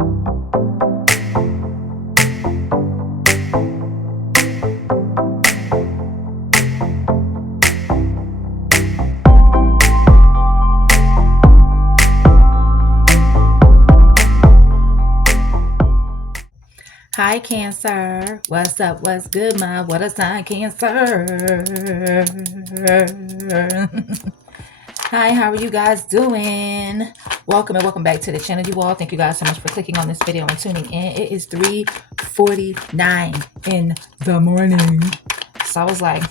Hi, Cancer. What's up? What's good, my what a sign, Cancer? Hi, how are you guys doing? Welcome and welcome back to the channel, you all. Thank you guys so much for clicking on this video and tuning in. It is 3:49 in the morning. So I was like,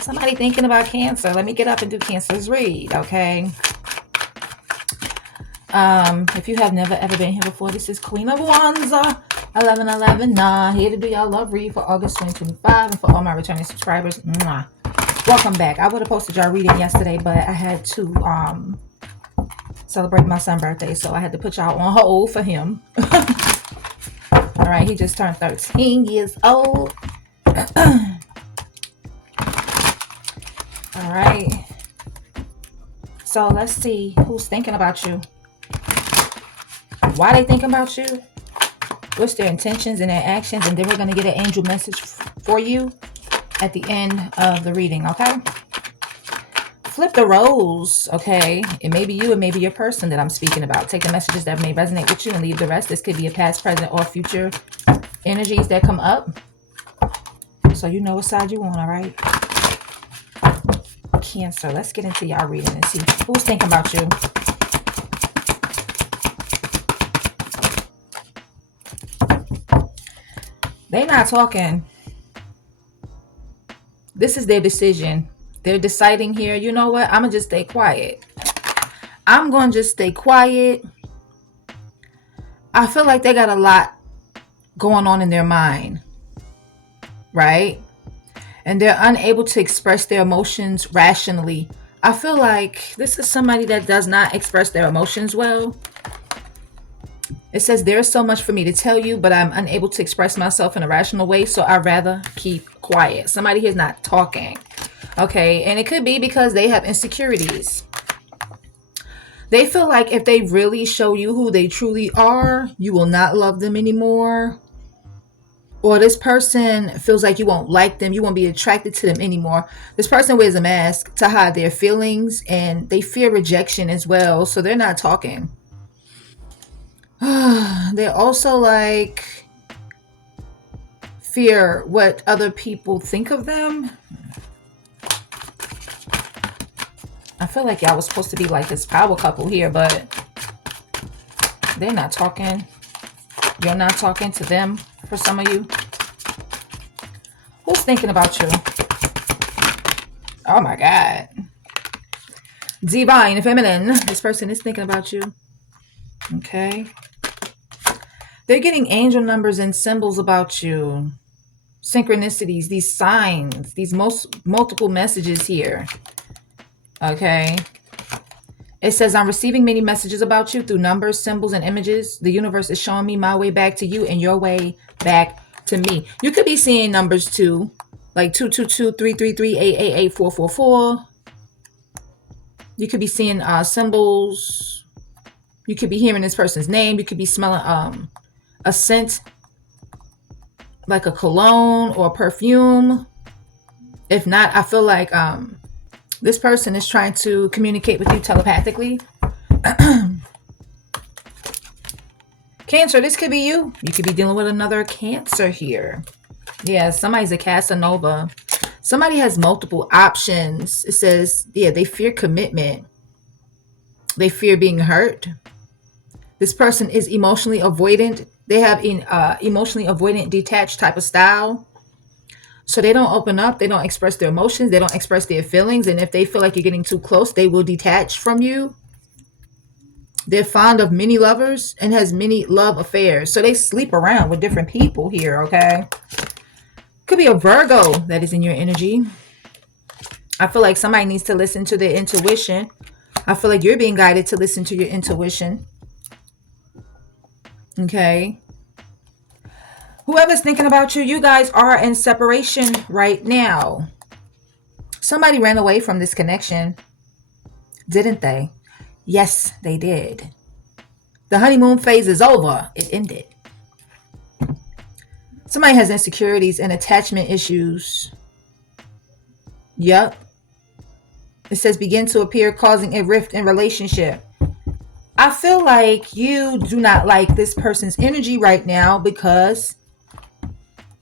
somebody thinking about Cancer. Let me get up and do Cancer's read, okay? If you have never ever been here before, this is Queen of Wands, 1111. Here to do y'all love read for August 2025, and for all my returning subscribers. Welcome back. I would have posted y'all reading yesterday, but I had to celebrate my son's birthday, so I had to put y'all on hold for him. All right, he just turned 13 years old. All right. So let's see who's thinking about you. Why they thinking about you? What's their intentions and their actions? And then we're going to get an angel message for you at the end of the reading, okay? Flip the roles, okay? It may be you, it may be your person that I'm speaking about. Take the messages that may resonate with you and leave the rest. This could be a past, present, or future energies that come up. So you know what side you want, all right? Cancer, let's get into y'all reading and see who's thinking about you. They're not talking. This is their decision. They're deciding here, you know what? I'm going to just stay quiet. I'm going to just stay quiet. I feel like they got a lot going on in their mind, right? And they're unable to express their emotions rationally. I feel like this is somebody that does not express their emotions well. It says, there's so much for me to tell you, but I'm unable to express myself in a rational way, so I'd rather keep quiet. Somebody here is not talking. Okay, and it could be because they have insecurities. They feel like if they really show you who they truly are, you will not love them anymore. Or this person feels like you won't like them, you won't be attracted to them anymore. This person wears a mask to hide their feelings, and they fear rejection as well, so they're not talking. They're also like fear what other people think of them. I feel like y'all was supposed to be like this power couple here, but they're not talking. You're not talking to them for some of you. Who's thinking about you? Oh my God. Divine Feminine. This person is thinking about you. Okay. They're getting angel numbers and symbols about you. Synchronicities, these signs, these multiple messages here. Okay. It says, I'm receiving many messages about you through numbers, symbols, and images. The universe is showing me my way back to you and your way back to me. You could be seeing numbers too, like 222, 333, 888, 444. You could be seeing symbols. You could be hearing this person's name. You could be smelling a scent, like a cologne or a perfume. If not, I feel like this person is trying to communicate with you telepathically. Cancer, this could be you. You could be dealing with another Cancer here. Yeah, somebody's a Casanova. Somebody has multiple options. It says, yeah, they fear commitment. They fear being hurt. This person is emotionally avoidant. They have an emotionally avoidant, detached type of style. So they don't open up. They don't express their emotions. They don't express their feelings. And if they feel like you're getting too close, they will detach from you. They're fond of many lovers and has many love affairs. So they sleep around with different people here, okay? Could be a Virgo that is in your energy. I feel like somebody needs to listen to their intuition. I feel like you're being guided to listen to your intuition. Okay. Whoever's thinking about you, you guys are in separation right now. Somebody ran away from this connection, didn't they? Yes, they did. The honeymoon phase is over. It ended. Somebody has insecurities and attachment issues. Yep. It says begin to appear, causing a rift in relationship. I feel like you do not like this person's energy right now because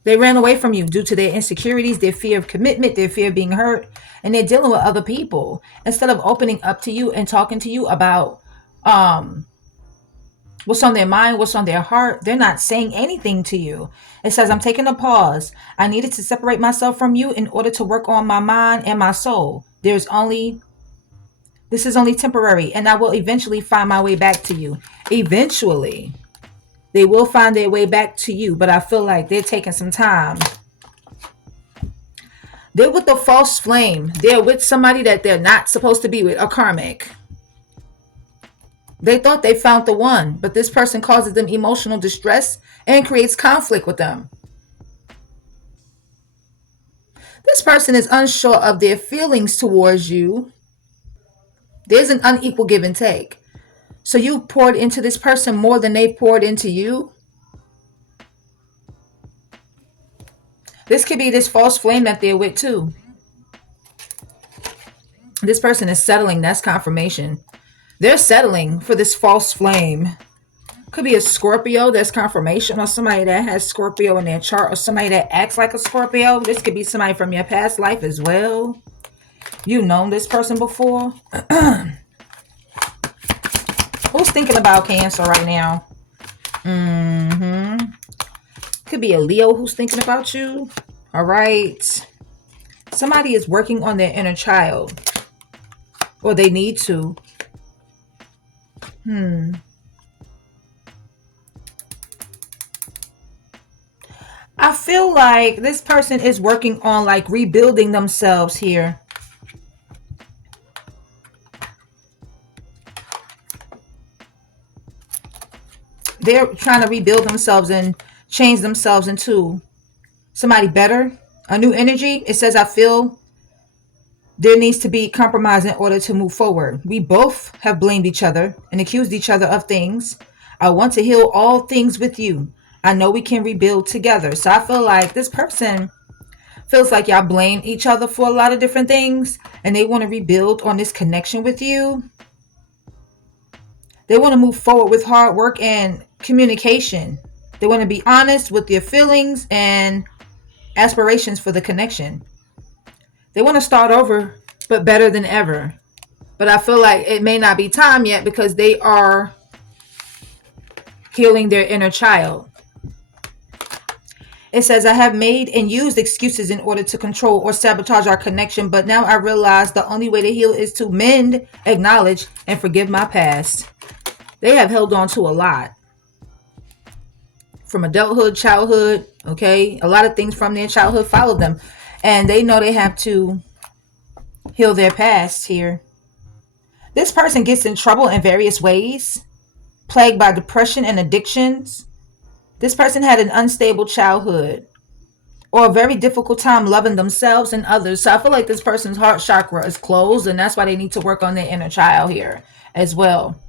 they ran away from you due to their insecurities, their fear of commitment, their fear of being hurt, and they're dealing with other people. Instead of opening up to you and talking to you about what's on their mind, what's on their heart, they're not saying anything to you. It says, I'm taking a pause. I needed to separate myself from you in order to work on my mind and my soul. This is only temporary, and I will eventually find my way back to you. Eventually, they will find their way back to you, but I feel like they're taking some time. They're with the false flame. They're with somebody that they're not supposed to be with, a karmic. They thought they found the one, but this person causes them emotional distress and creates conflict with them. This person is unsure of their feelings towards you. There's an unequal give and take. So you poured into this person more than they poured into you. This could be this false flame that they're with too. This person is settling. That's confirmation. They're settling for this false flame. Could be a Scorpio. That's confirmation. Or somebody that has Scorpio in their chart. Or somebody that acts like a Scorpio. This could be somebody from your past life as well. You've known this person before. Who's thinking about Cancer right now? Could be a Leo who's thinking about you. All right. Somebody is working on their inner child. Or they need to. I feel like this person is working on like rebuilding themselves here. They're trying to rebuild themselves and change themselves into somebody better, a new energy. It says, I feel there needs to be compromise in order to move forward. We both have blamed each other and accused each other of things. I want to heal all things with you. I know we can rebuild together. So I feel like this person feels like y'all blame each other for a lot of different things and they want to rebuild on this connection with you. They want to move forward with hard work and communication. They want to be honest with their feelings and aspirations for the connection. They want to start over, but better than ever. But I feel like it may not be time yet because they are healing their inner child. It says, I have made and used excuses in order to control or sabotage our connection, but now I realize the only way to heal is to mend, acknowledge, and forgive my past. They have held on to a lot. From adulthood, childhood, okay? A lot of things from their childhood follow them. And they know they have to heal their past here. This person gets in trouble in various ways, plagued by depression and addictions. This person had an unstable childhood or a very difficult time loving themselves and others. So I feel like this person's heart chakra is closed, and that's why they need to work on their inner child here as well.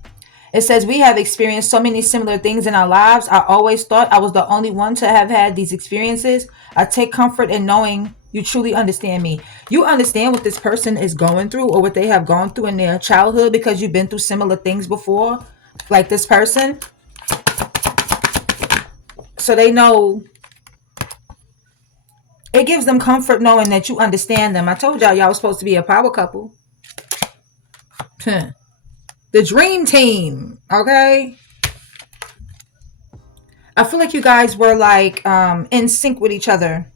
It says, we have experienced so many similar things in our lives. I always thought I was the only one to have had these experiences. I take comfort in knowing you truly understand me. You understand what this person is going through or what they have gone through in their childhood because you've been through similar things before, like this person. So they know, it gives them comfort knowing that you understand them. I told y'all were supposed to be a power couple. The dream team, okay? I feel like you guys were like in sync with each other.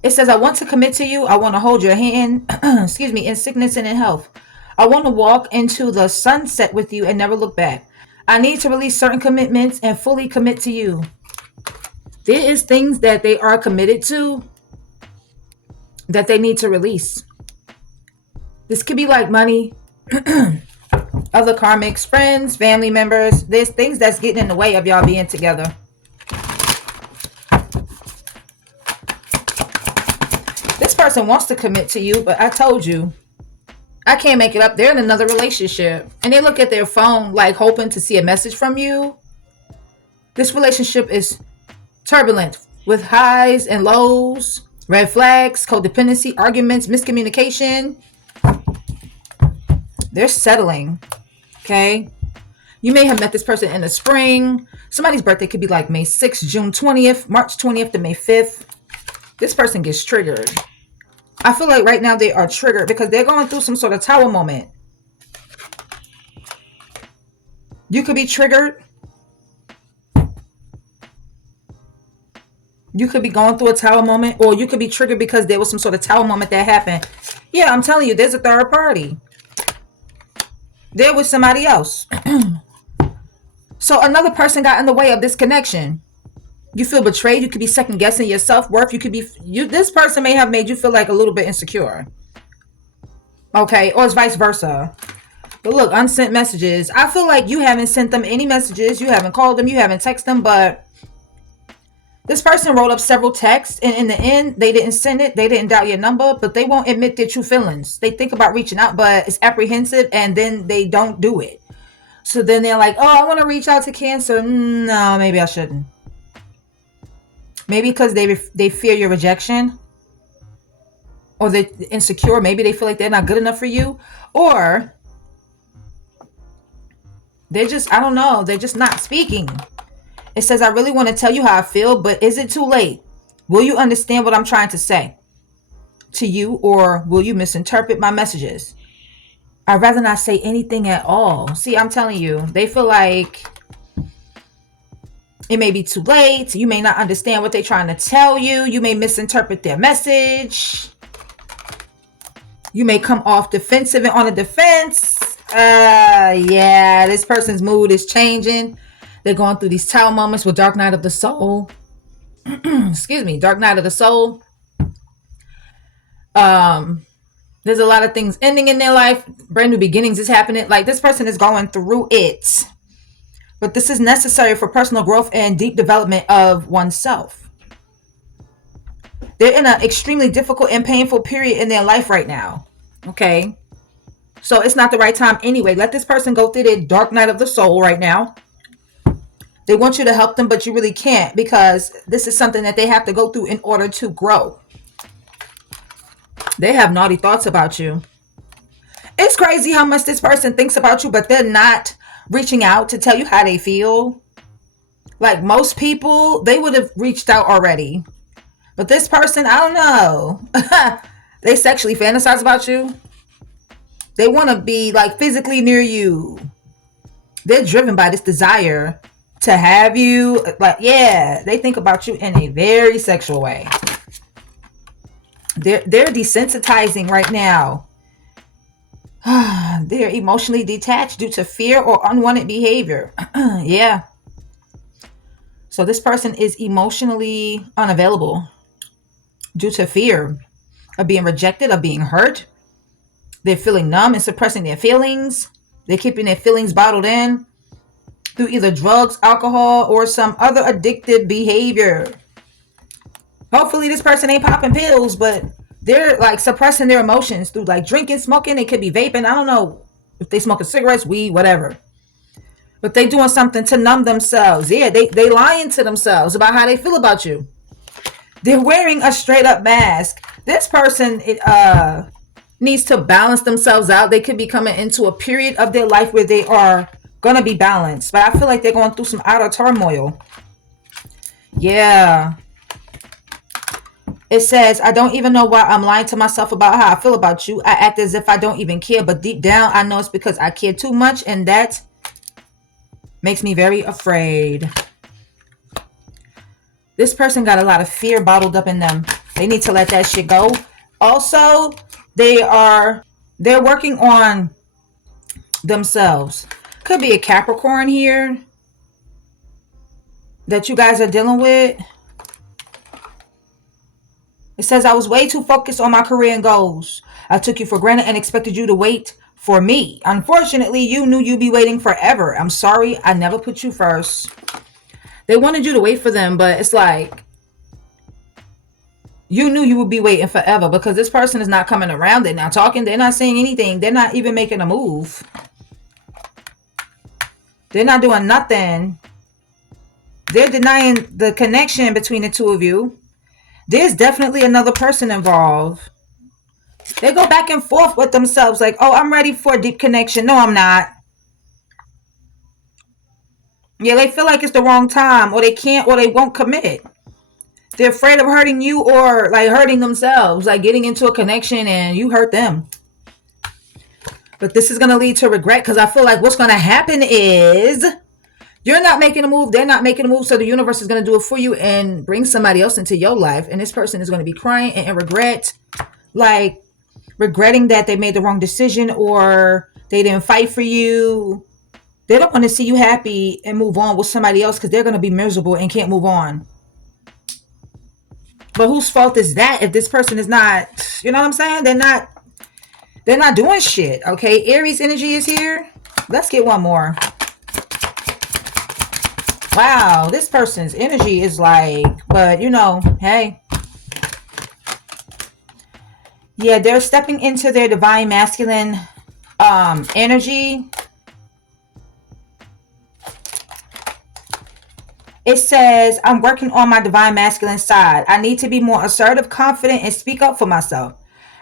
It says, I want to commit to you. I want to hold your hand, excuse me, in sickness and in health. I want to walk into the sunset with you and never look back. I need to release certain commitments and fully commit to you. There is things that they are committed to that they need to release. This could be like money, other karmics, friends, family members. There's things that's getting in the way of y'all being together. This person wants to commit to you, but I told you, I can't make it up. They're in another relationship and they look at their phone like hoping to see a message from you. This relationship is turbulent with highs and lows, red flags, codependency, arguments, miscommunication. They're settling. Okay. You may have met this person in the spring. Somebody's birthday could be like May 6th, June 20th, March 20th to May 5th. This person gets triggered. I feel like right now they are triggered because they're going through some sort of tower moment. You could be triggered. You could be going through a tower moment, or you could be triggered because there was some sort of tower moment that happened. Yeah, I'm telling you, there's a third party. There was somebody else. So another person got in the way of this connection. You feel betrayed. You could be second guessing your self-worth. You could be this person may have made you feel like a little bit insecure. Okay, or it's vice versa. But look, unsent messages. I feel like you haven't sent them any messages. You haven't called them. You haven't texted them. But this person wrote up several texts. And in the end, they didn't send it. They didn't dial your number. But they won't admit their true feelings. They think about reaching out, but it's apprehensive. And then they don't do it. So then they're like, oh, I want to reach out to Cancer. No, maybe I shouldn't. Maybe because they fear your rejection. Or they're insecure. Maybe they feel like they're not good enough for you. Or they're just, I don't know, they're just not speaking. It says, I really want to tell you how I feel, but is it too late? Will you understand what I'm trying to say to you, or will you misinterpret my messages? I'd rather not say anything at all. See, I'm telling you, they feel like it may be too late. You may not understand what they're trying to tell you. You may misinterpret their message. You may come off defensive and on the defense. Yeah, this person's mood is changing. They're going through these tower moments with Dark Night of the Soul. Excuse me, Dark Night of the Soul. There's a lot of things ending in their life. Brand new beginnings is happening. Like, this person is going through it. But this is necessary for personal growth and deep development of oneself. They're in an extremely difficult and painful period in their life right now. Okay. So it's not the right time anyway. Let this person go through their dark night of the soul right now. They want you to help them, but you really can't, because this is something that they have to go through in order to grow. They have naughty thoughts about you. It's crazy how much this person thinks about you, but they're not reaching out to tell you how they feel. Like most people, they would have reached out already. But this person, I don't know. They sexually fantasize about you. They want to be like physically near you. They're driven by this desire to have you. Like, yeah, they think about you in a very sexual way. They're desensitizing right now. They're emotionally detached due to fear or unwanted behavior. Yeah. So this person is emotionally unavailable due to fear of being rejected, of being hurt. They're feeling numb and suppressing their feelings. They're keeping their feelings bottled in through either drugs, alcohol, or some other addictive behavior. Hopefully this person ain't popping pills, but they're like suppressing their emotions through like drinking, smoking. They could be vaping. I don't know if they smoking cigarettes, weed, whatever. But they doing something to numb themselves. Yeah, they lying to themselves about how they feel about you. They're wearing a straight up mask. This person needs to balance themselves out. They could be coming into a period of their life where they are going to be balanced. But I feel like they're going through some outer turmoil. Yeah. It says, I don't even know why I'm lying to myself about how I feel about you. I act as if I don't even care. But deep down, I know it's because I care too much. And that makes me very afraid. This person got a lot of fear bottled up in them. They need to let that shit go. Also, they're working on themselves. Could be a Capricorn here that you guys are dealing with. It says, I was way too focused on my career and goals. I took you for granted and expected you to wait for me. Unfortunately, you knew you'd be waiting forever. I'm sorry, I never put you first. They wanted you to wait for them, but it's like you knew you would be waiting forever because this person is not coming around. They're not talking. They're not saying anything. They're not even making a move. They're not doing nothing. They're denying the connection between the two of you. There's definitely another person involved. They go back and forth with themselves like, oh, I'm ready for a deep connection. No, I'm not. Yeah, they feel like it's the wrong time, or they can't, or they won't commit. They're afraid of hurting you or like hurting themselves, like getting into a connection and you hurt them. But this is going to lead to regret because I feel like what's going to happen is you're not making a move. They're not making a move. So the universe is going to do it for you and bring somebody else into your life. And this person is going to be crying and regret, like regretting that they made the wrong decision or they didn't fight for you. They don't want to see you happy and move on with somebody else because they're going to be miserable and can't move on. But whose fault is that if this person is not, you know what I'm saying? They're not doing shit. Okay, Aries energy is here. Let's get one more. Wow, this person's energy is like, but you know, hey. Yeah, they're stepping into their divine masculine energy. It says, I'm working on my divine masculine side. I need to be more assertive, confident, and speak up for myself.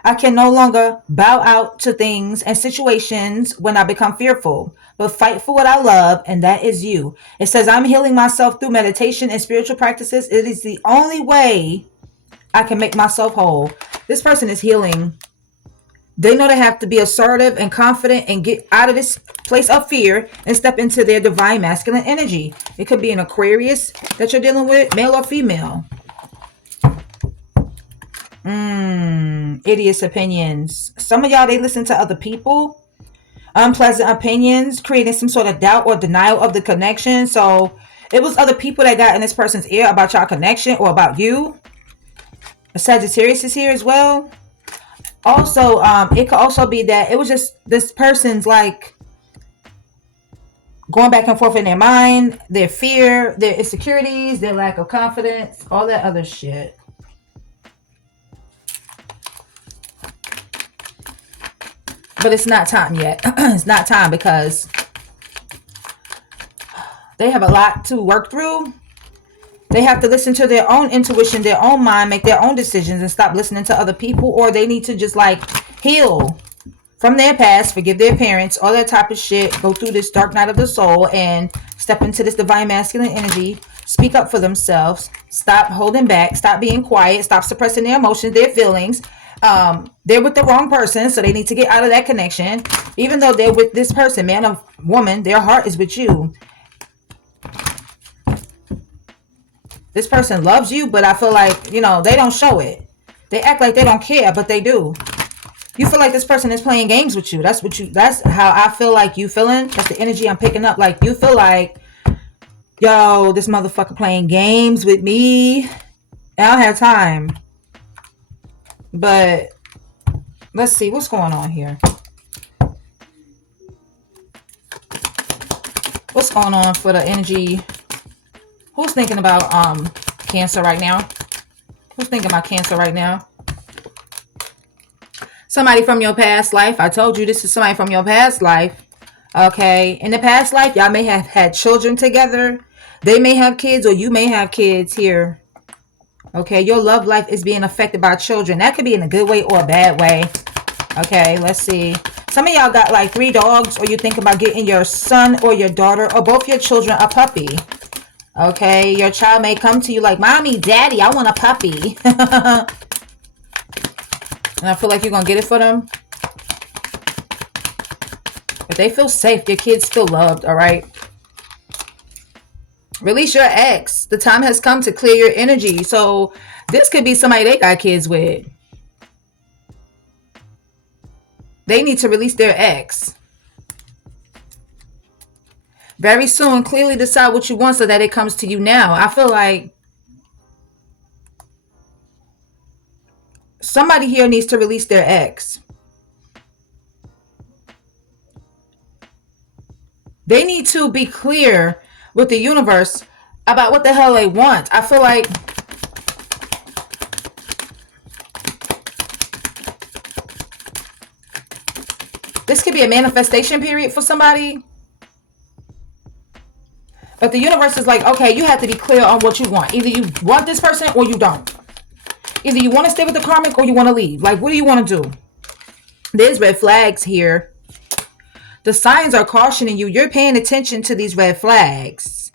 I can no longer bow out to things and situations when I become fearful, but fight for what I love, and that is you. It says, I'm healing myself through meditation and spiritual practices. It is the only way I can make myself whole. This person is healing. They know they have to be assertive and confident and get out of this place of fear and step into their divine masculine energy. It could be an Aquarius that you're dealing with, male or female. Idiots opinions. Some of y'all, they listen to other people. Unpleasant opinions, creating some sort of doubt or denial of the connection. So it was other people that got in this person's ear about your connection or about you. A Sagittarius is here as well. Also, it could also be that it was just this person's like going back and forth in their mind, their fear, their insecurities, their lack of confidence, all that other shit. But it's not time yet. It's not time because they have a lot to work through. They have to listen to their own intuition, their own mind, make their own decisions and stop listening to other people, or they need to just like heal from their past, forgive their parents, all that type of shit, go through this dark night of the soul and step into this divine masculine energy, speak up for themselves, stop holding back, stop being quiet, stop suppressing their emotions, their feelings. They're with the wrong person, so they need to get out of that connection. Even though they're with this person, man or woman, their heart is with you. This person loves you, but I feel like, you know, they don't show it. They act like they don't care, but they do. You feel like this person is playing games with you. That's how I feel like you feeling. That's the energy I'm picking up. Like you feel like, yo, this motherfucker playing games with me. I don't have time. But let's see what's going on here. What's going on for the energy? Who's thinking about Cancer right now? Who's thinking about Cancer right now? Somebody from your past life. I told you this is somebody from your past life. Okay. In the past life, y'all may have had children together. They may have kids or you may have kids here. Okay. Your love life is being affected by children. That could be in a good way or a bad way. Okay. Let's see. Some of y'all got like 3 dogs, or you think about getting your son or your daughter or both your children a puppy. Okay. Your child may come to you like, Mommy, Daddy, I want a puppy. And I feel like you're going to get it for them. But they feel safe. Your kids feel loved, all right? Release your ex. The time has come to clear your energy. So this could be somebody they got kids with. They need to release their ex. Very soon, clearly decide what you want so that it comes to you now. I feel like somebody here needs to release their ex. They need to be clear with the universe about what the hell they want. I feel like This could be a manifestation period for somebody. But the universe is like, okay, you have to be clear on what you want. Either you want this person or you don't. Either you want to stay with the karmic or you want to leave. Like, what do you want to do? There's red flags here. The signs are cautioning you. You're paying attention to these red flags.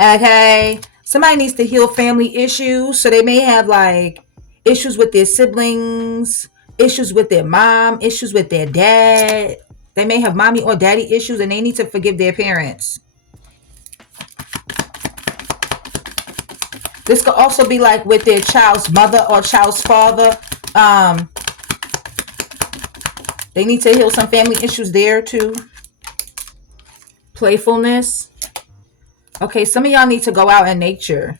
Okay? Somebody needs to heal family issues. So they may have like issues with their siblings, issues with their mom, issues with their dad. They may have mommy or daddy issues and they need to forgive their parents. This could also be like with their child's mother or child's father. They need to heal some family issues there too. Playfulness. Okay, some of y'all need to go out in nature.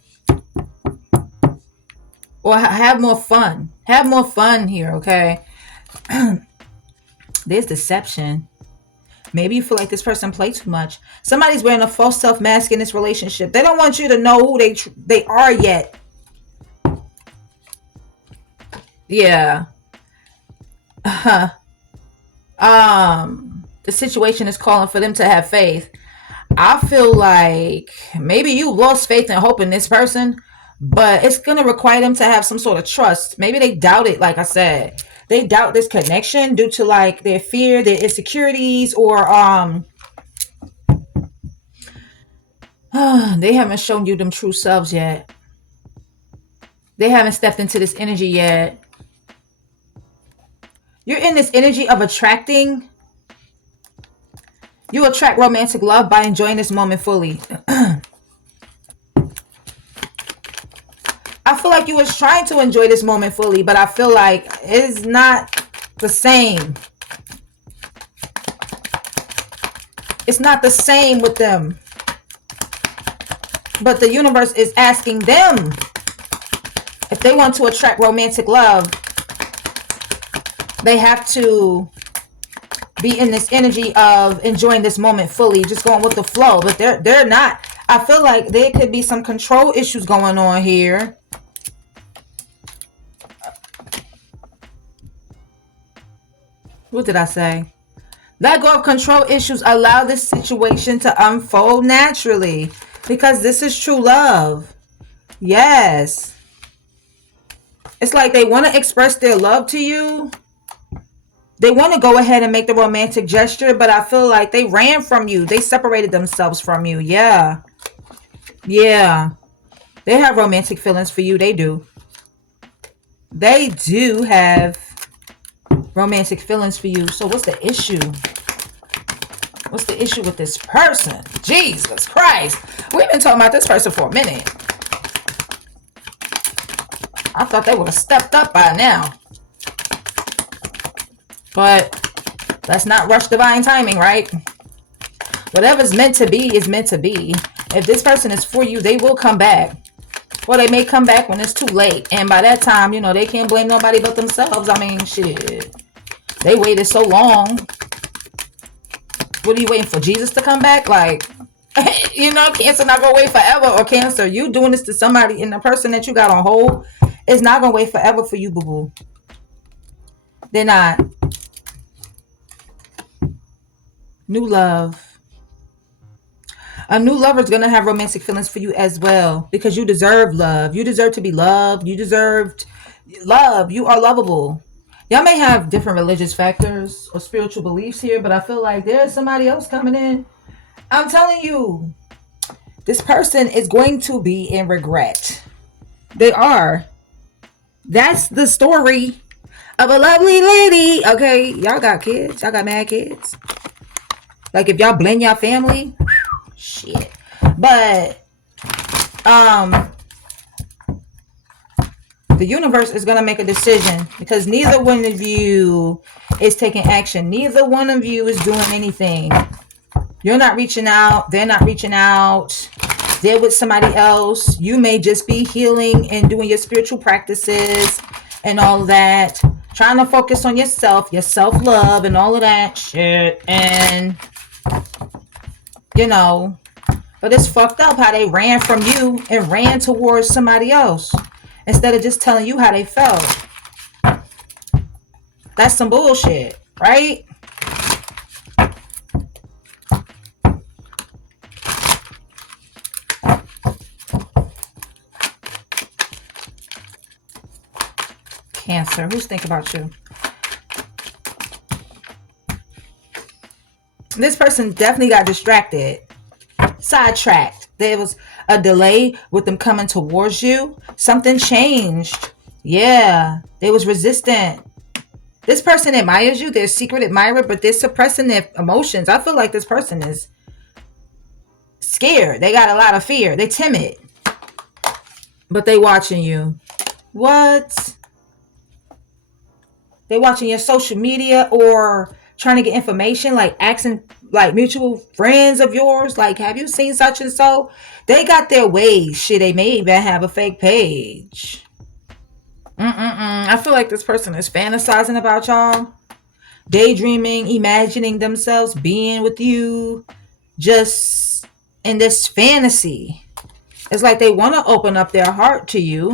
Or have more fun. Have more fun here, okay? There's deception. Maybe you feel like this person plays too much. Somebody's wearing a false self mask in this relationship. They don't want you to know who they are yet. Yeah. The situation is calling for them to have faith. I feel like maybe you lost faith and hope in this person, but it's going to require them to have some sort of trust. Maybe they doubt it, like I said. They doubt this connection due to like their fear, their insecurities, or they haven't shown you them true selves yet. They haven't stepped into this energy yet. You're in this energy of attracting. You attract romantic love by enjoying this moment fully. I feel like you was trying to enjoy this moment fully, but I feel like it's not the same. It's not the same with them. But the universe is asking them if they want to attract romantic love, they have to be in this energy of enjoying this moment fully, just going with the flow. But they're not. I feel like there could be some control issues going on here. What did I say? Let go of control issues. Allow this situation to unfold naturally, because this is true love. Yes. It's like they want to express their love to you. They want to go ahead and make the romantic gesture, but I feel like they ran from you. They separated themselves from you. Yeah. Yeah. They have romantic feelings for you. They do. They do have romantic feelings for you. So what's the issue? What's the issue with this person? Jesus Christ. We've been talking about this person for a minute. I thought they would have stepped up by now. But let's not rush divine timing, right? Whatever's meant to be is meant to be. If this person is for you, they will come back. Or they may come back when it's too late. And by that time, you know, they can't blame nobody but themselves. I mean, shit. They waited so long. What are you waiting for? Jesus to come back? Like, you know, Cancer not gonna wait forever. Or Cancer, you doing this to somebody, and the person that you got on hold is not gonna wait forever for you, boo-boo. They're not. New love. A new lover is going to have romantic feelings for you as well, because you deserve love. You deserve to be loved. You deserve love. You are lovable. Y'all may have different religious factors or spiritual beliefs here, but I feel like there's somebody else coming in. I'm telling you, this person is going to be in regret. They are. That's the story of a lovely lady. Okay, y'all got kids. Y'all got mad kids. Like if y'all blend y'all family, shit. But the universe is going to make a decision, because neither one of you is taking action. Neither one of you is doing anything. You're not reaching out. They're not reaching out. They're with somebody else. You may just be healing and doing your spiritual practices and all of that. Trying to focus on yourself, your self-love and all of that shit. And, you know, but it's fucked up how they ran from you and ran towards somebody else instead of just telling you how they felt. That's some bullshit, right? Cancer? Who's thinking about you? This person definitely got distracted, sidetracked. There was a delay with them coming towards you. Something changed. Yeah, they was resistant. This person admires you. They're a secret admirer, but they're suppressing their emotions. I feel like this person is scared. They got a lot of fear. They timid, but they watching you. What? They watching your social media or trying to get information, like asking like mutual friends of yours, like, have you seen such and so? They got their ways. Shit, they may even have a fake page. I feel like this person is fantasizing about y'all, daydreaming, imagining themselves being with you, just in this fantasy. It's like they want to open up their heart to you.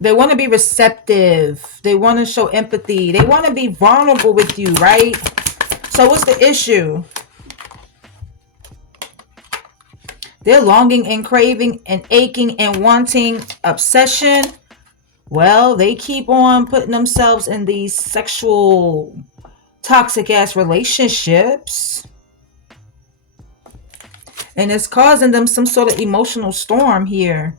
They want to be receptive. They want to show empathy. They want to be vulnerable with you, right? So what's the issue? They're longing and craving and aching and wanting obsession. Well, they keep on putting themselves in these sexual toxic ass relationships. And it's causing them some sort of emotional storm here.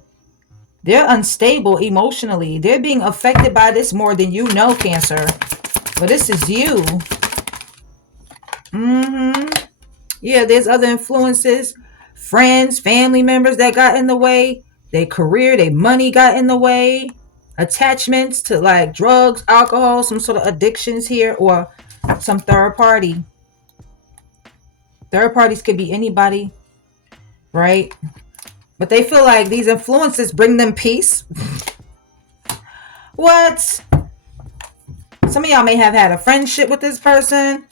They're unstable emotionally. They're being affected by this more than you know, Cancer. But this is you. Yeah, there's other influences. Friends, family members that got in the way. Their career, their money got in the way. Attachments to like drugs, alcohol, some sort of addictions here, or some third party. Third parties could be anybody, right? But they feel like these influences bring them peace. What? Some of y'all may have had a friendship with this person.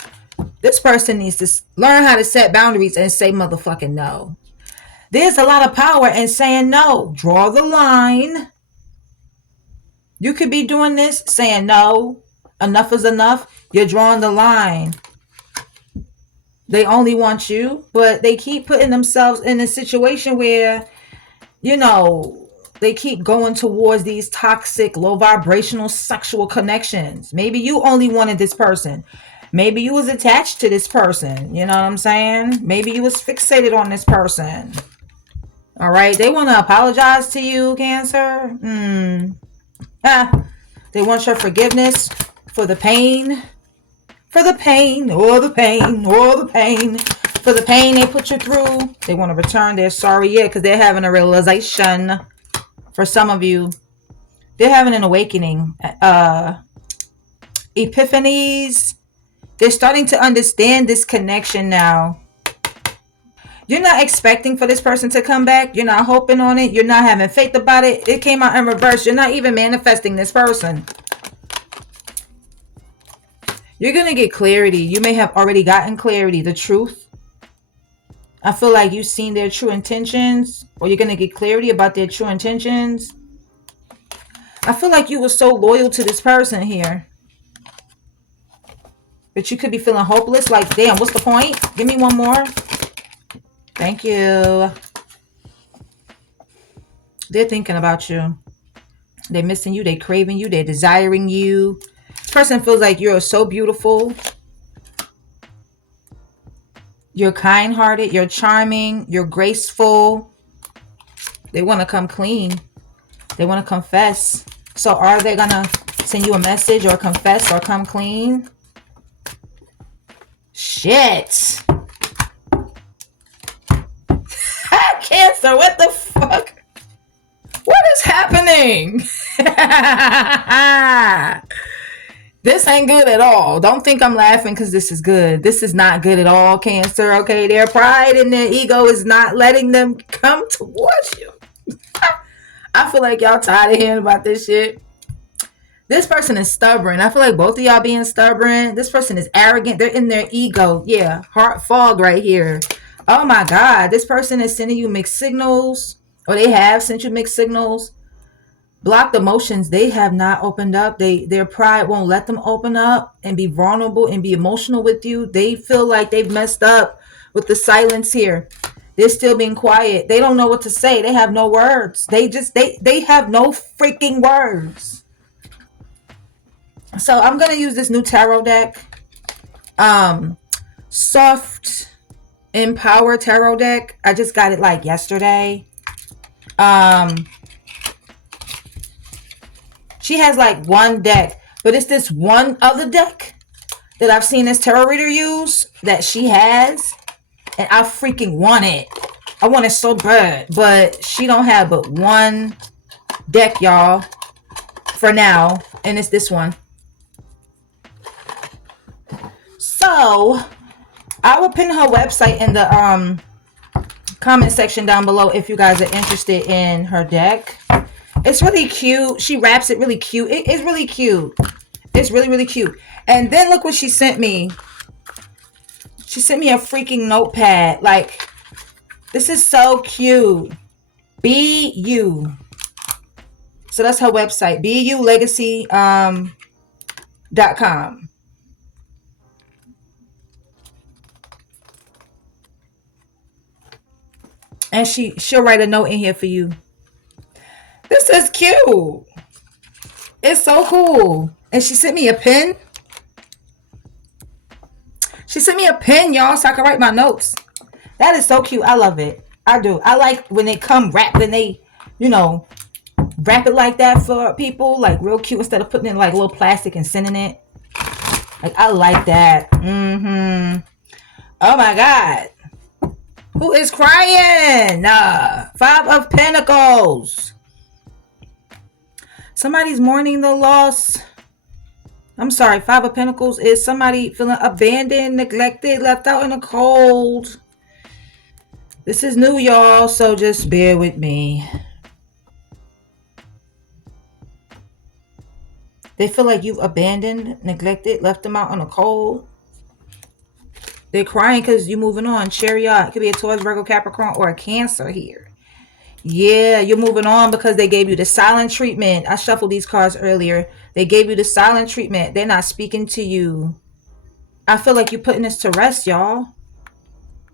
This person needs to learn how to set boundaries and say motherfucking no. There's a lot of power in saying no. Draw the line. You could be doing this, saying no. Enough is enough. You're drawing the line. They only want you, but they keep putting themselves in a situation where, you know, they keep going towards these toxic, low vibrational sexual connections. Maybe you only wanted this person. Maybe you was attached to this person. You know what I'm saying? Maybe you was fixated on this person. All right. They want to apologize to you, Cancer. They want your forgiveness for the pain. For the pain, or the pain, or the pain. For the pain they put you through. They want to return. They're sorry, yeah, because they're having a realization. For some of you, they're having an awakening. Epiphanies. They're starting to understand this connection now. You're not expecting for this person to come back. You're not hoping on it. You're not having faith about it. It came out in reverse. You're not even manifesting this person. You're going to get clarity. You may have already gotten clarity, the truth. I feel like you've seen their true intentions, or you're going to get clarity about their true intentions. I feel like you were so loyal to this person here. But you could be feeling hopeless, like, damn, what's the point? Give me one more. Thank you. They're thinking about you. They're missing you. They're craving you. They're desiring you. This person feels like you're so beautiful. You're kind-hearted. You're charming. You're graceful. They want to come clean. They want to confess. So are they going to send you a message or confess or come clean? Shit. Cancer, what the fuck? What is happening? This ain't good at all. Don't think I'm laughing because this is good. This is not good at all, Cancer, okay? Their pride and their ego is not letting them come towards you. I feel like y'all tired of hearing about this shit. This person is stubborn. I feel like both of y'all being stubborn. This person is arrogant. They're in their ego. Yeah, heart fog right here. Oh my God. This person is sending you mixed signals, or they have sent you mixed signals. Blocked emotions. They have not opened up. Their pride won't let them open up and be vulnerable and be emotional with you. They feel like they've messed up with the silence here. They're still being quiet. They don't know what to say. They have no words. They have no freaking words. So I'm going to use this new tarot deck. Soft Empower tarot deck. I just got it like yesterday. She has like one deck, but it's this one other deck that I've seen this tarot reader use that she has, and I freaking want it. I want it so bad, but she don't have but one deck, y'all, for now, and it's this one. So I will pin her website in the comment section down below if you guys are interested in her deck. It's really cute. She wraps it really cute. It's really cute. It's really, really cute. And then look what she sent me. She sent me a freaking notepad. Like, this is so cute. Be You. So that's her website. BULegacy.com. And she'll write a note in here for you. This is cute. It's so cool. And she sent me a pen. She sent me a pen, y'all, so I can write my notes. That is so cute. I love it. I do. I like when they come wrapped and they, wrap it like that for people. Like real cute instead of putting it in like little plastic and sending it. Like, I like that. Oh my God. Who is crying? 5 of Pentacles. Somebody's mourning the loss. I'm sorry. 5 of Pentacles is somebody feeling abandoned, neglected, left out in the cold. This is new, y'all, so just bear with me. They feel like you've abandoned, neglected, left them out in the cold. They're crying because you're moving on. Chariot. It could be a Taurus, Virgo, Capricorn, or a Cancer here. Yeah, you're moving on because they gave you the silent treatment. I shuffled these cards earlier. They gave you the silent treatment. They're not speaking to you. I feel like you're putting this to rest, y'all.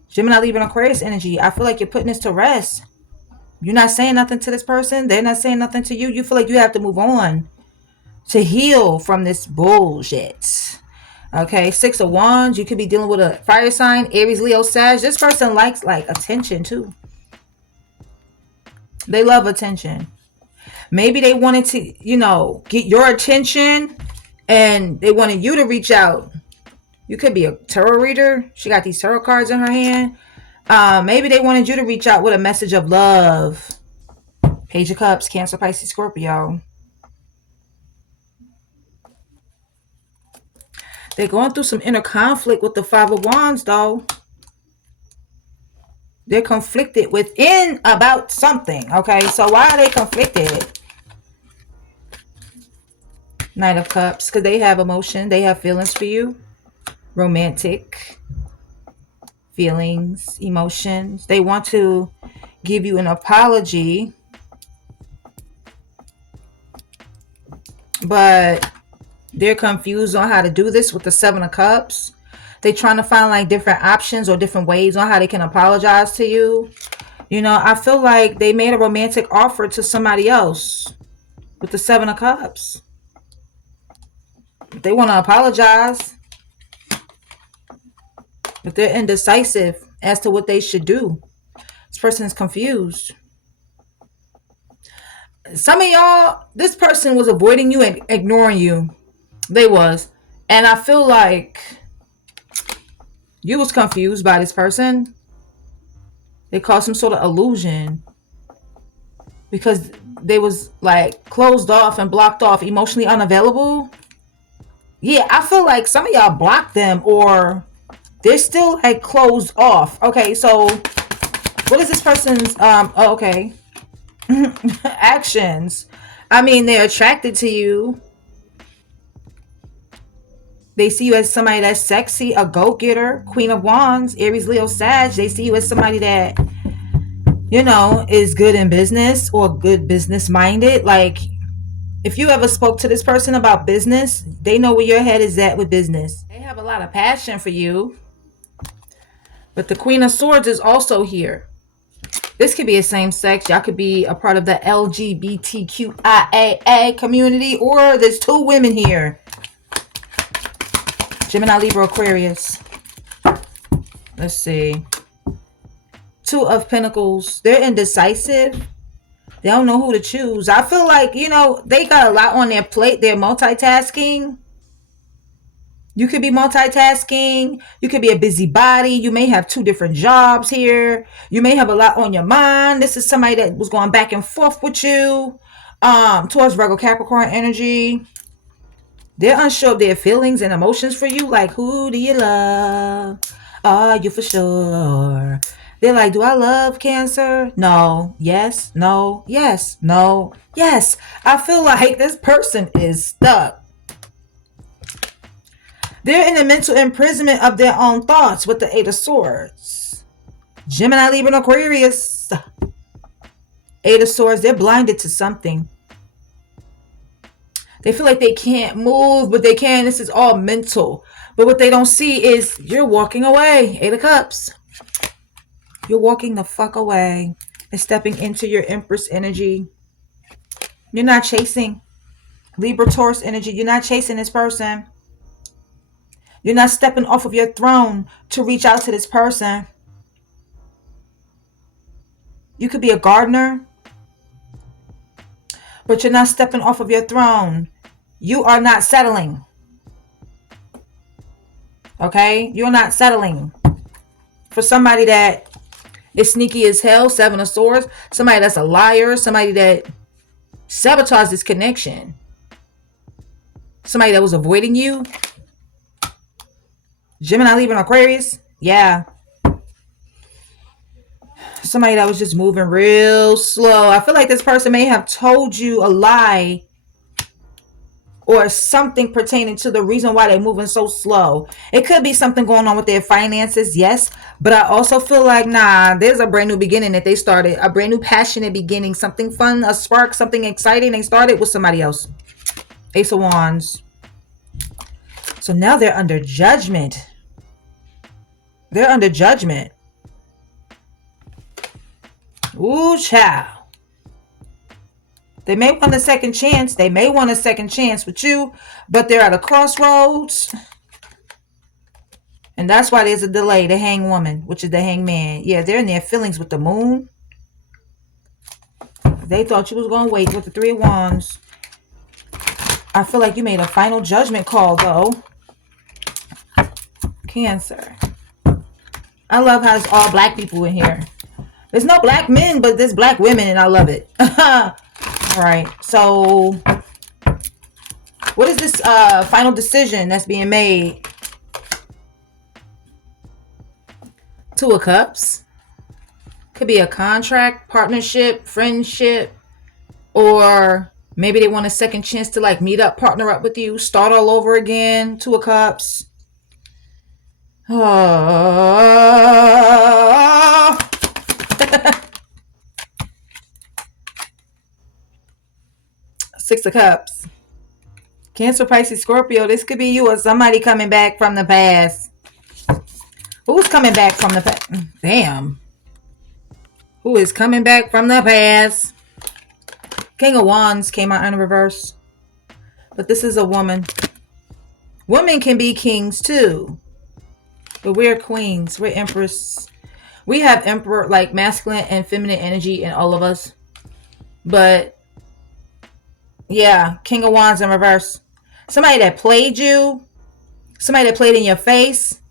Gemini, Libra, Aquarius energy. I feel like you're putting this to rest. You're not saying nothing to this person. They're not saying nothing to you. You feel like you have to move on to heal from this bullshit. Okay, 6 of Wands. You could be dealing with a fire sign, Aries, Leo, Sag. This person likes like attention too. They love attention. Maybe they wanted to, get your attention and they wanted you to reach out. You could be a tarot reader. She got these tarot cards in her hand. Maybe they wanted you to reach out with a message of love. Page of Cups, Cancer, Pisces, Scorpio. They're going through some inner conflict with the 5 of Wands, though. They're conflicted within about something, okay? So why are they conflicted? Knight of Cups, because they have emotion. They have feelings for you. Romantic feelings, emotions. They want to give you an apology, but they're confused on how to do this with the 7 of Cups. They're trying to find like different options or different ways on how they can apologize to you. I feel like they made a romantic offer to somebody else with the 7 of Cups. They want to apologize, but they're indecisive as to what they should do. This person is confused. Some of y'all, this person was avoiding you and ignoring you. They was. And I feel like you was confused by this person. They caused some sort of illusion because they was like closed off and blocked off, emotionally unavailable. Yeah, I feel like some of y'all blocked them or they're still like closed off. Okay, so what is this person's actions? I mean, they're attracted to you. They see you as somebody that's sexy, a go-getter, Queen of Wands, Aries, Leo, Sag. They see you as somebody that, is good in business or good business-minded. Like, if you ever spoke to this person about business, they know where your head is at with business. They have a lot of passion for you. But the Queen of Swords is also here. This could be a same sex. Y'all could be a part of the LGBTQIA community, or there's 2 women here. Gemini, Libra, Aquarius. Let's see. Two of Pentacles. They're indecisive. They don't know who to choose. I feel like, you know, they got a lot on their plate. They're multitasking. You could be multitasking. You could be a busybody. You may have two different jobs here. You may have a lot on your mind. This is somebody that was going back and forth with you. Towards Virgo, Capricorn energy. They're unsure of their feelings and emotions for you. Like, who do you love? Are you for sure? They're like, do I love Cancer? No. Yes. No. Yes. No. Yes. I feel like this person is stuck. They're in the mental imprisonment of their own thoughts with the Eight of Swords. Gemini, Libra, and Aquarius. Eight of Swords, they're blinded to something. They feel like they can't move, but they can. This is all mental. But what they don't see is you're walking away. Eight of Cups. You're walking the fuck away and stepping into your Empress energy. You're not chasing. Libra, Taurus energy. You're not chasing this person. You're not stepping off of your throne to reach out to this person. You could be a gardener, but you're not stepping off of your throne. You are not settling. Okay? You're not settling. For somebody that is sneaky as hell, Seven of Swords, somebody that's a liar, somebody that sabotaged this connection, somebody that was avoiding you. Gemini, Libra, and Aquarius. Yeah. Somebody that was just moving real slow. I feel like this person may have told you a lie or something pertaining to the reason why they're moving so slow. It could be something going on with their finances, yes. But I also feel like, nah, there's a brand new beginning that they started. A brand new passionate beginning. Something fun, a spark, something exciting. They started with somebody else. Ace of Wands. So now they're under judgment. They're under judgment. Ooh, child. They may want a second chance. They may want a second chance with you, but they're at a crossroads. And that's why there's a delay. The hanged woman, which is the hanged man. Yeah, they're in their feelings with the moon. They thought you was going to wait with the Three of Wands. I feel like you made a final judgment call, though. Cancer. I love how it's all black people in here. There's no black men, but there's black women, and I love it. All right. So, what is this final decision that's being made? Two of Cups. Could be a contract, partnership, friendship, or maybe they want a second chance to like meet up, partner up with you, start all over again. Two of Cups. Oh. Six of Cups. Cancer, Pisces, Scorpio. This could be you or somebody coming back from the past. Who's coming back from the past? Damn. Who is coming back from the past? King of Wands came out in reverse. But this is a woman. Women can be kings too. But we're queens. We're empress. We have emperor, like masculine and feminine energy in all of us. But yeah, King of Wands in reverse. Somebody that played you. Somebody that played in your face.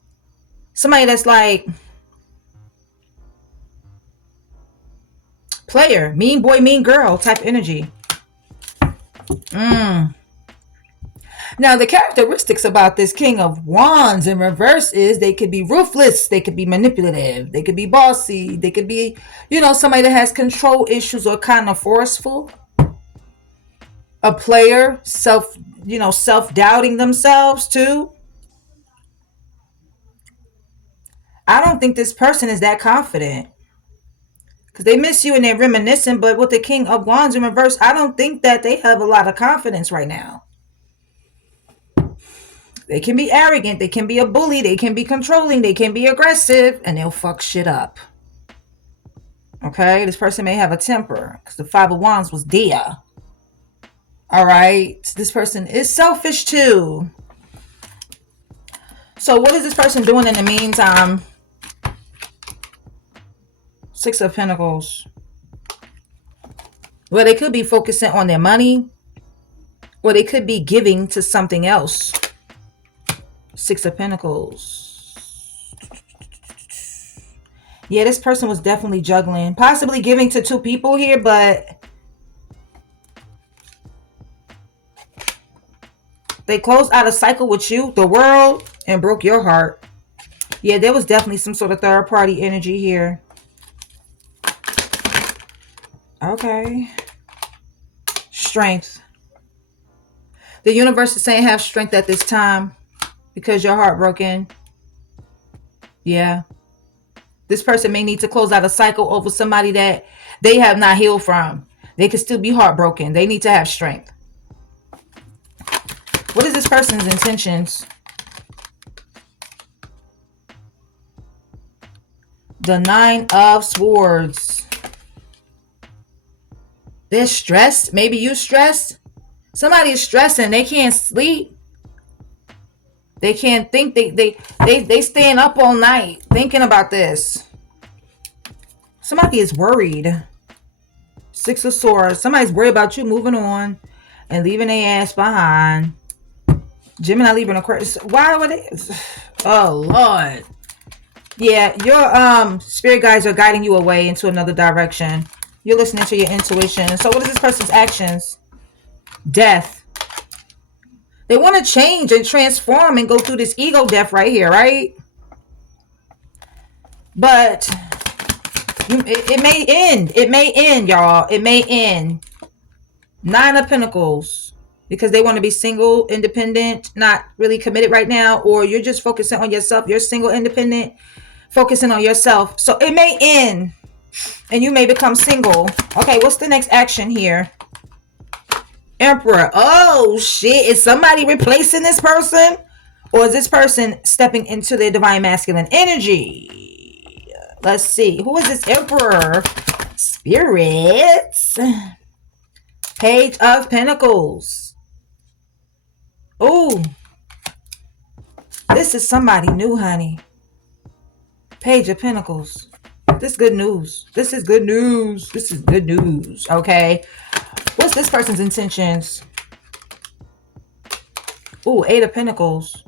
Somebody that's like player, mean boy, mean girl type energy. Now, the characteristics about this King of Wands in reverse is they could be ruthless, they could be manipulative, they could be bossy, they could be, you know, somebody that has control issues or kind of forceful. A player, self-doubting themselves too. I don't think this person is that confident. Because they miss you and they're reminiscent, but with the King of Wands in reverse, I don't think that they have a lot of confidence right now. They can be arrogant, they can be a bully, they can be controlling, they can be aggressive, and they'll fuck shit up. Okay, this person may have a temper, because the Five of Wands was there. Alright, this person is selfish too. So what is this person doing in the meantime? Six of Pentacles. Well, they could be focusing on their money, or they could be giving to something else. Six of Pentacles. Yeah, this person was definitely juggling. Possibly giving to two people here, but they closed out a cycle with you, the world, and broke your heart. Yeah, there was definitely some sort of third party energy here. Okay. Strength. The universe is saying have strength at this time because you're heartbroken. Yeah. This person may need to close out a cycle over somebody that they have not healed from. They could still be heartbroken. They need to have strength. What is this person's intentions? The Nine of Swords. They're stressed. Maybe you stressed. Somebody is stressing. They can't sleep. They can't think. They staying up all night thinking about this. Somebody is worried. Six of Swords. Somebody's worried about you moving on and leaving their ass behind. Gemini, Libra, and Aquarius. Why would they? Oh Lord. Yeah, your spirit guides are guiding you away into another direction. You're listening to your intuition. So what is this person's actions? Death. They want to change and transform and go through this ego death right here, right? But it may end. It may end, y'all. It may end. Nine of Pentacles. Because they want to be single, independent, not really committed right now. Or you're just focusing on yourself. You're single, independent, focusing on yourself. So it may end. And you may become single. Okay, what's the next action here? Emperor. Oh, shit. Is somebody replacing this person? Or is this person stepping into their divine masculine energy? Let's see. Who is this Emperor? Spirits. Page of Pentacles. Oh. This is somebody new, honey. Page of Pentacles. This is good news. This is good news. This is good news. Okay. What's this person's intentions? Ooh, Eight of Pentacles.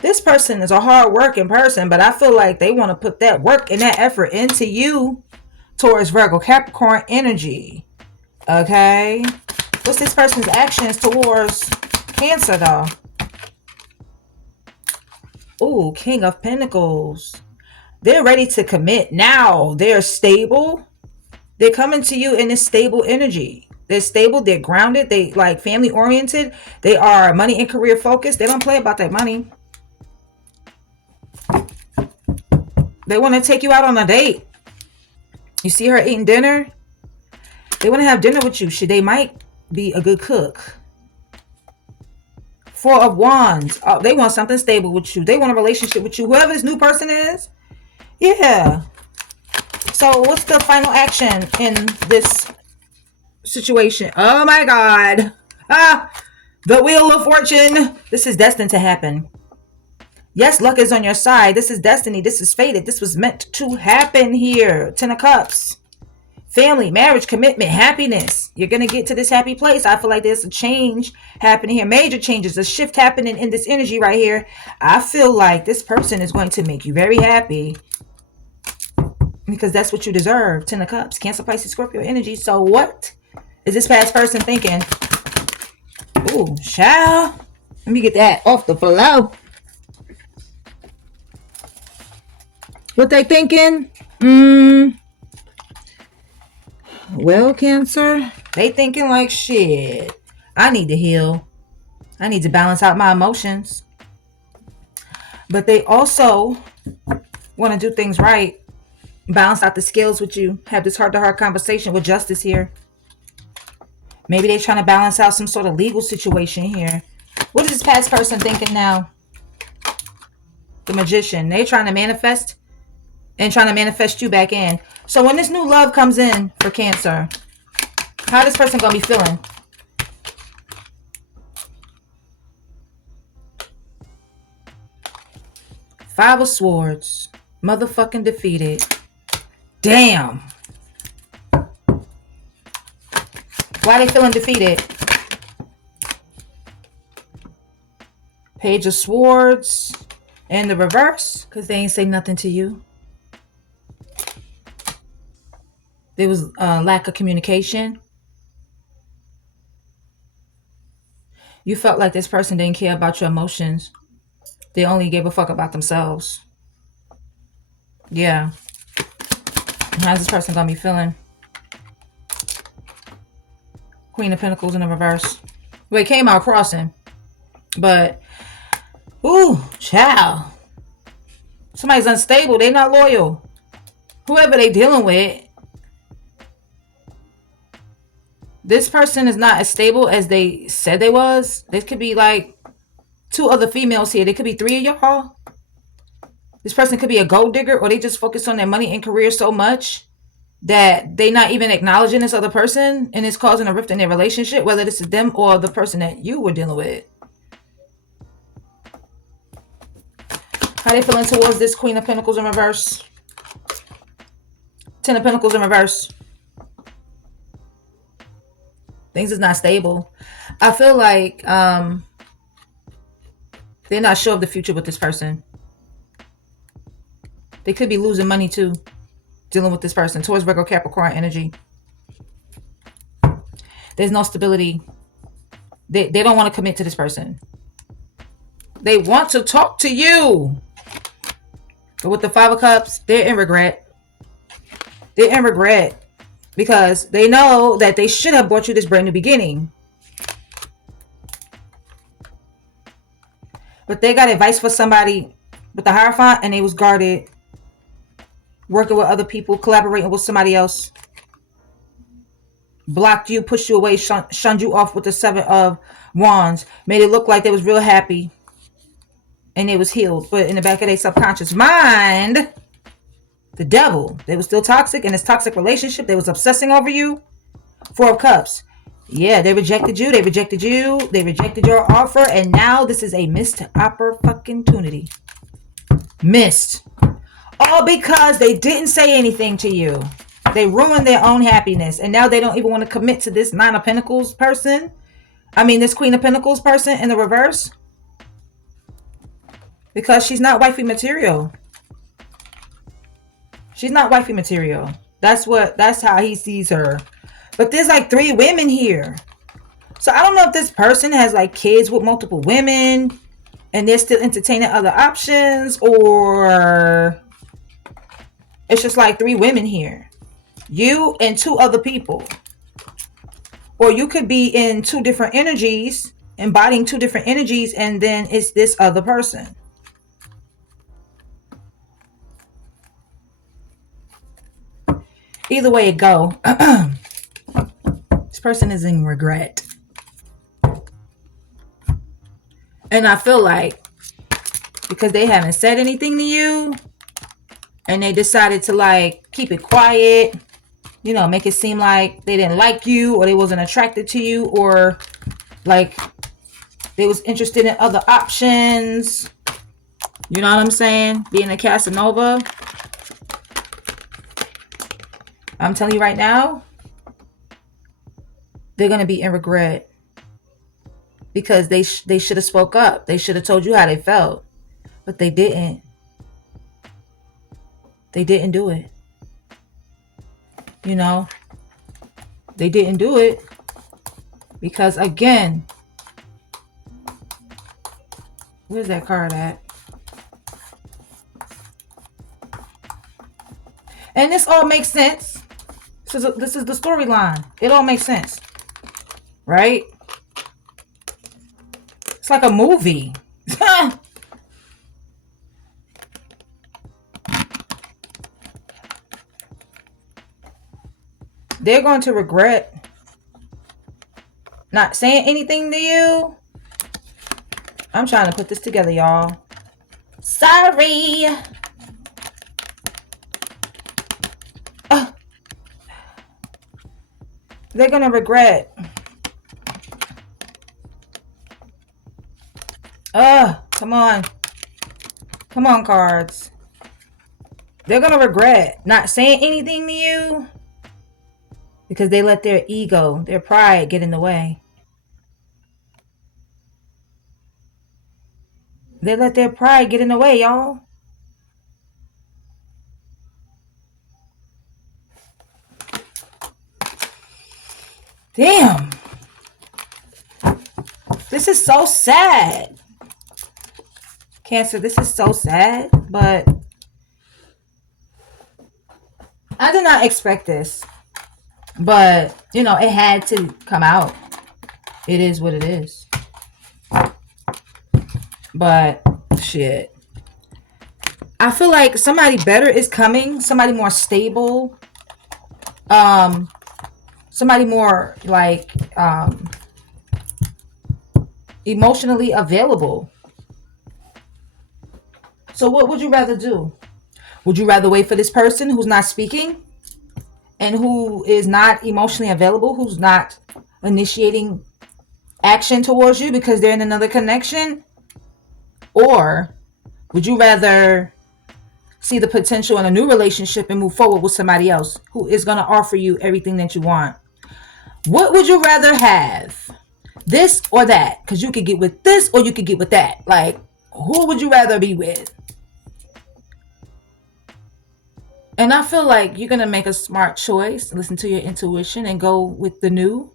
This person is a hard-working person, but I feel like they want to put that work and that effort into you towards Virgo, Capricorn energy. Okay. What's this person's actions towards Cancer, though? Ooh, King of Pentacles. They're ready to commit now. They're stable. They're coming to you in this stable energy. They're stable. They're grounded. They like family oriented. They are money and career focused. They don't play about that money. They want to take you out on a date. You see her eating dinner? They want to have dinner with you. They might be a good cook. Four of Wands. Oh, they want something stable with you. They want a relationship with you. Whoever this new person is. Yeah. So what's the final action in this situation? Oh my God. The Wheel of Fortune. This is destined to happen. Yes, luck is on your side. This is destiny. This is fated. This was meant to happen here. Ten of Cups. Family, marriage, commitment, happiness. You're going to get to this happy place. I feel like there's a change happening here. Major changes. A shift happening in this energy right here. I feel like this person is going to make you very happy. Because that's what you deserve. Ten of Cups. Cancer, Pisces, Scorpio energy. So what is this past person thinking? Ooh, child. Let me get that off the flow. What they thinking? Well, Cancer, they thinking like, shit, I need to heal. I need to balance out my emotions. But they also want to do things right. Balance out the scales with you. Have this heart-to-heart conversation with justice here. Maybe they're trying to balance out some sort of legal situation here. What is this past person thinking now? The Magician. They're trying to manifest and trying to manifest you back in. So when this new love comes in for Cancer, how this person going to be feeling? Five of Swords. Motherfucking defeated. Damn. Why they feeling defeated? Page of Swords. And the reverse. Because they ain't say nothing to you. There was a lack of communication. You felt like this person didn't care about your emotions. They only gave a fuck about themselves. Yeah. How's this person gonna be feeling? Queen of Pentacles in the reverse. Well, it came out crossing. But, ooh, child. Somebody's unstable. They not loyal. Whoever they dealing with, this person is not as stable as they said they was. There could be like 2 other females here. There could be 3 of y'all. This person could be a gold digger, or they just focus on their money and career so much that they not even acknowledging this other person, and it's causing a rift in their relationship, whether this is them or the person that you were dealing with. How they feeling towards this Queen of Pentacles in reverse? 10 of Pentacles in reverse. Things is not stable. I feel like they're not sure of the future with this person. They could be losing money too, dealing with this person. Taurus, Virgo, Capricorn energy. There's no stability. They don't want to commit to this person. They want to talk to you. But with the 5 of Cups, they're in regret. They're in regret because they know that they should have bought you this brand new beginning. But they got advice for somebody with the Hierophant, and they was guarded. Working with other people, collaborating with somebody else. Blocked you, pushed you away, shunned you off with the 7 of Wands. Made it look like they was real happy. And they was healed. But in the back of their subconscious mind, the devil, they was still toxic in this toxic relationship. They was obsessing over you. 4 of Cups. Yeah, they rejected you. They rejected you. They rejected your offer. And now this is a missed opportunity. Missed. All because they didn't say anything to you. They ruined their own happiness. And now they don't even want to commit to this 9 of Pentacles person. I mean, this Queen of Pentacles person in the reverse. Because she's not wifey material. She's not wifey material. That's how he sees her. But there's like 3 women here. So I don't know if this person has like kids with multiple women and they're still entertaining other options, or it's just like 3 women here. You and 2 other people. Or you could be in 2 different energies, embodying 2 different energies, and then it's this other person. Either way it go, this person is in regret. And I feel like because they haven't said anything to you and they decided to like keep it quiet, you know, make it seem like they didn't like you or they wasn't attracted to you, or like they was interested in other options. You know what I'm saying? Being a Casanova. I'm telling you right now, they're going to be in regret. Because they should have spoke up. They should have told you how they felt. But they didn't. They didn't do it. You know? They didn't do it. Because again, where's that card at? And this all makes sense. This is the storyline. It all makes sense. Right? It's like a movie. They're going to regret not saying anything to you. I'm trying to put this together, y'all. Sorry. They're going to regret. Come on. Come on, cards. They're going to regret not saying anything to you because they let their ego, their pride get in the way. They let their pride get in the way, y'all. Damn. This is so sad. Cancer, this is so sad, but I did not expect this. But, you know, it had to come out. It is what it is. But, shit. I feel like somebody better is coming. Somebody more stable. Somebody more, like, emotionally available. So what would you rather do? Would you rather wait for this person who's not speaking and who is not emotionally available, who's not initiating action towards you because they're in another connection? Or would you rather see the potential in a new relationship and move forward with somebody else who is going to offer you everything that you want? What would you rather have? This or that? Because you could get with this or you could get with that. Like, who would you rather be with? And I feel like you're going to make a smart choice, listen to your intuition, and go with the new.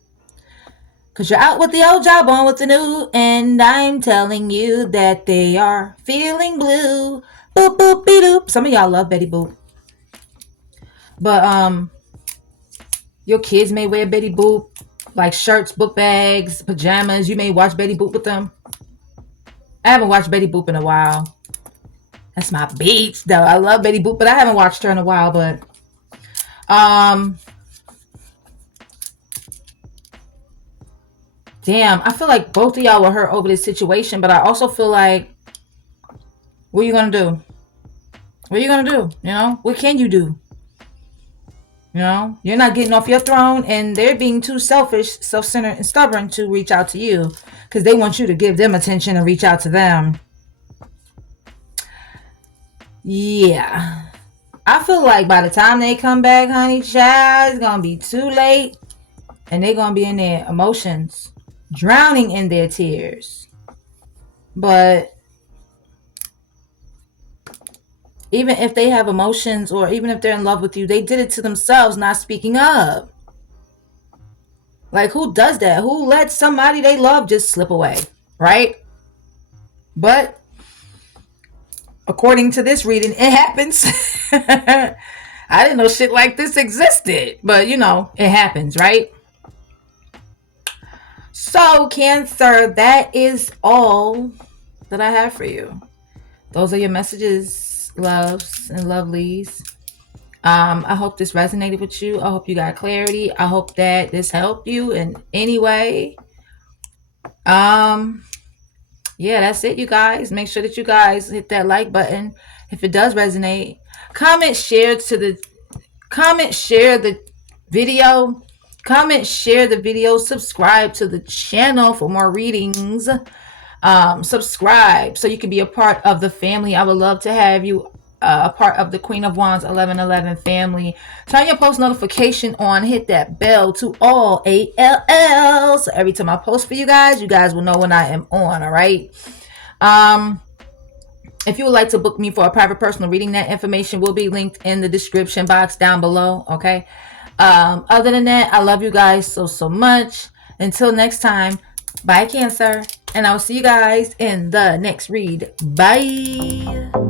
Because you're out with the old job, on with the new. And I'm telling you that they are feeling blue. Boop, boop, beep, doop. Some of y'all love Betty Boop. But, your kids may wear Betty Boop. Like shirts, book bags, pajamas. You may watch Betty Boop with them. I haven't watched Betty Boop in a while. That's my beats, though. I love Betty Boop, but I haven't watched her in a while. But, damn, I feel like both of y'all were hurt over this situation, but I also feel like, what are you gonna do? What are you gonna do? You know, what can you do? You know, you're not getting off your throne, and they're being too selfish, self-centered, and stubborn to reach out to you because they want you to give them attention and reach out to them. Yeah. I feel like by the time they come back, honey child, it's gonna be too late, and they're gonna be in their emotions, drowning in their tears. But even if they have emotions, or even if they're in love with you, they did it to themselves, not speaking up. Like, who does that? Who lets somebody they love just slip away, right? But according to this reading, it happens. I didn't know shit like this existed, but you know, it happens, right? So, Cancer, that is all that I have for you. Those are your messages, loves and lovelies. I hope this resonated with you. I hope you got clarity. I hope that this helped you in any way. Yeah, that's it, you guys. Make sure that you guys hit that like button if it does resonate. Comment, share the video. Comment, share the video. Subscribe to the channel for more readings. Subscribe so you can be a part of the family. I would love to have you a part of the Queen of Wands 1111 family. Turn your post notification on. Hit that bell to all ALL. So every time I post for you guys will know when I am on. All right. If you would like to book me for a private personal reading, that information will be linked in the description box down below. Okay. Other than that, I love you guys so much. Until next time, bye, Cancer. And I'll see you guys in the next read. Bye.